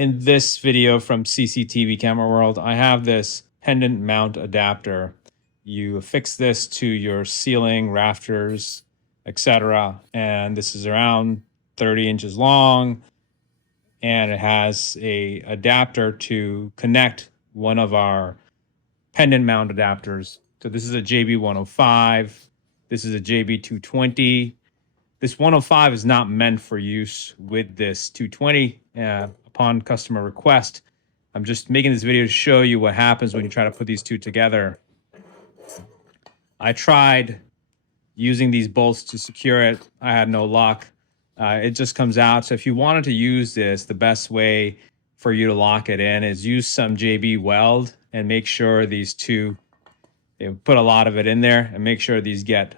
In this video from CCTV Camera World, I have this pendant mount adapter. You affix this to your ceiling, rafters, etc. And this is around 30 inches long, and it has a adapter to connect one of our pendant mount adapters. So this is a JB105. This is a JB220. This 105 is not meant for use with this 220 upon customer request. I'm just making this video to show you what happens when you try to put these two together. I tried using these bolts to secure it. I had no luck. It just comes out. So if you wanted to use this, the best way for you to lock it in is use some JB weld and make sure these two, put a lot of it in there and make sure these get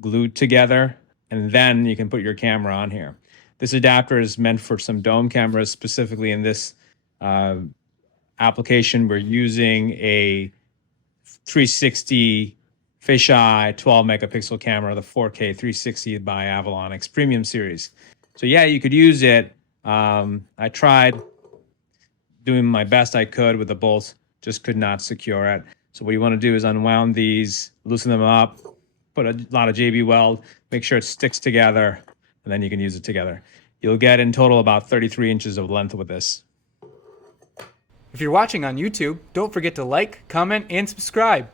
glued together. And then you can put your camera on here. This adapter is meant for some dome cameras. Specifically in this application, we're using a 360 fisheye 12 megapixel camera, the 4K 360 by Avalon X Premium series. So yeah, you could use it. I tried doing my best I could with the bolts, just could not secure it. So what you want to do is unwound these, loosen them up, put a lot of JB weld, make sure it sticks together, and then you can use it together. You'll get in total about 33 inches of length with this. If you're watching on YouTube, don't forget to like, comment, and subscribe.